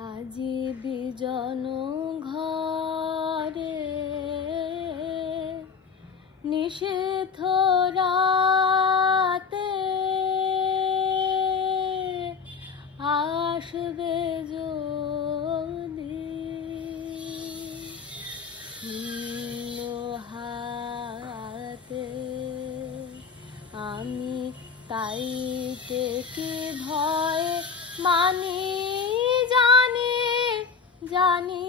আজি বিজন ঘরে নিষেধ রাতে আসবে যদি শূন্য হাতে আমি তাইতে কি ভয় মানি জানি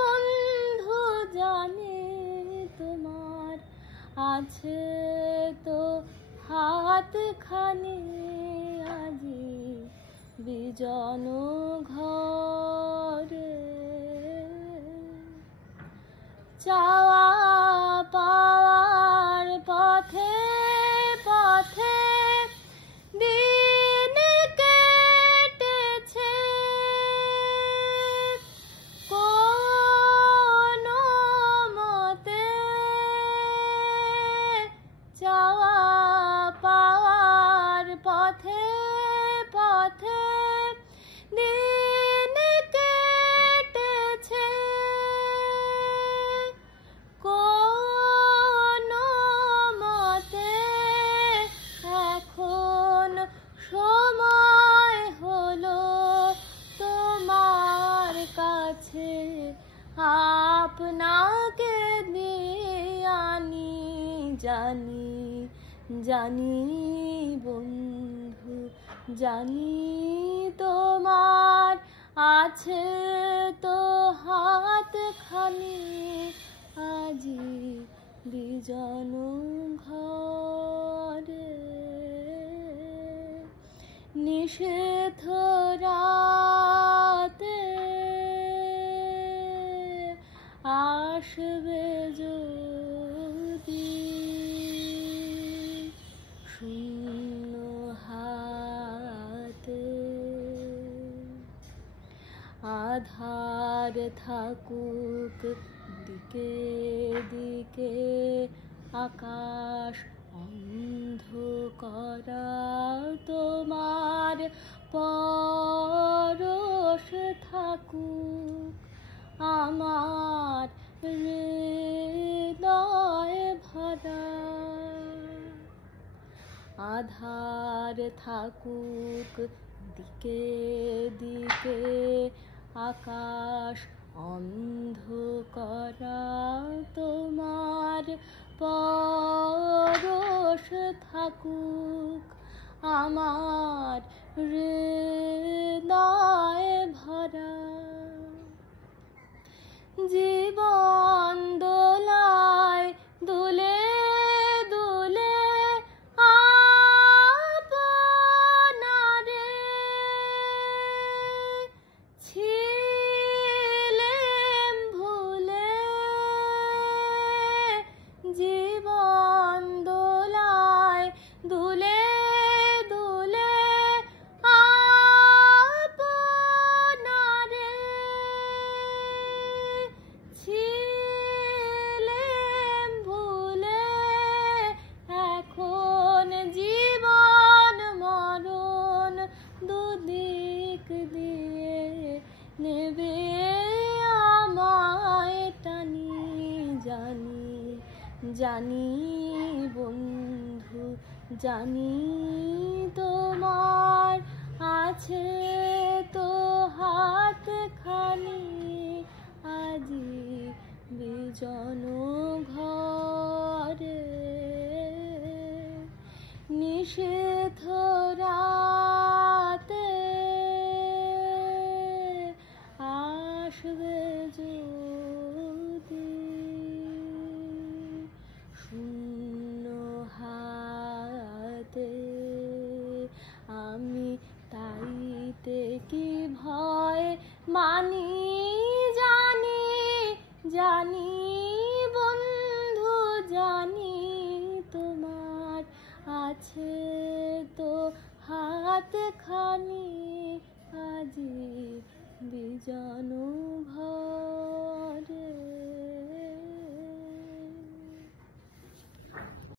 বন্ধু জানি তোমার আছে তো হাতখানি আজি বিজন ঘরে চাওয়া পাওয়ার পথে পথে দিন কেটেছে কোনো মতে চাওয়া পাওয়ার পথে পথে দিন কেটেছে কোনো মতে এখন সময় হলো তোমার কাছে আপনাকে দিয়ে আনি জানি বন্ধু জানি তোমার আছে তো হাতখানি আজি বিজন ঘরে নিষেধ রাতে আসবে যদি শূন্য হাতে আধার থাকুক দিকে দিকে আকাশ অন্ধকারা তোমার পরশ থাকুক আমার হৃদয় ভরা আধার থাকুক দিকে দিকে আকাশ অন্ধকারা তোমার পরশ থাকুক আমার হৃদয় ভরা জীবন দোলায় দুলে দুলে আপনারে ছিলেম ভুলে জীবন দোলায় দুলে দুলে আপনারে ছিলেম ভুলে এখন জীবন মরণ দুদিক দিয়ে নেবে আমায় টানি জানি বন্ধু জানি তোমার আছে তো হাতখানি আজি বিজন ঘরে নিষেধ রাতে আসবে যদি শূন্য হাতে আমি তাইতে কি ভয় মানি জানি বন্ধু জানি তোমার আছে তো হাতখানি আজি বিজন ঘরে।